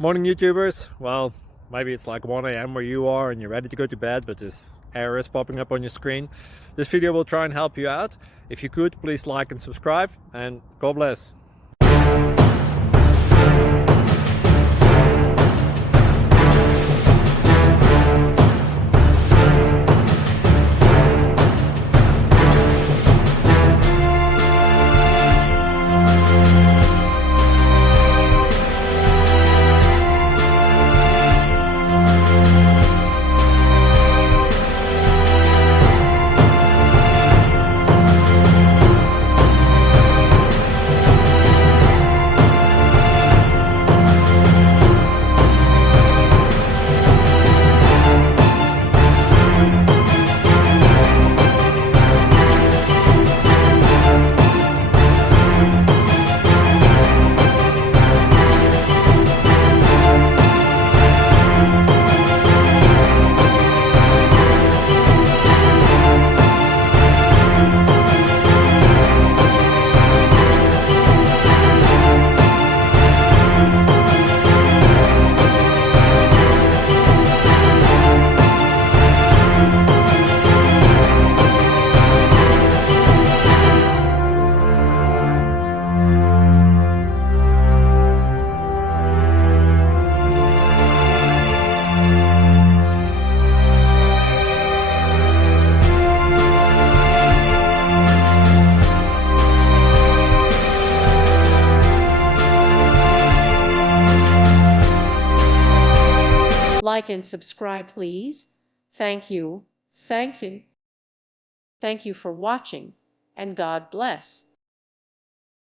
Morning YouTubers. Well, maybe it's like 1 a.m. where you are and you're ready to go to bed, but this error is popping up on your screen. This video will try and help you out. If you could, please like and subscribe, and God bless. Like and subscribe, please. Thank you. Thank you. Thank you for watching, and God bless.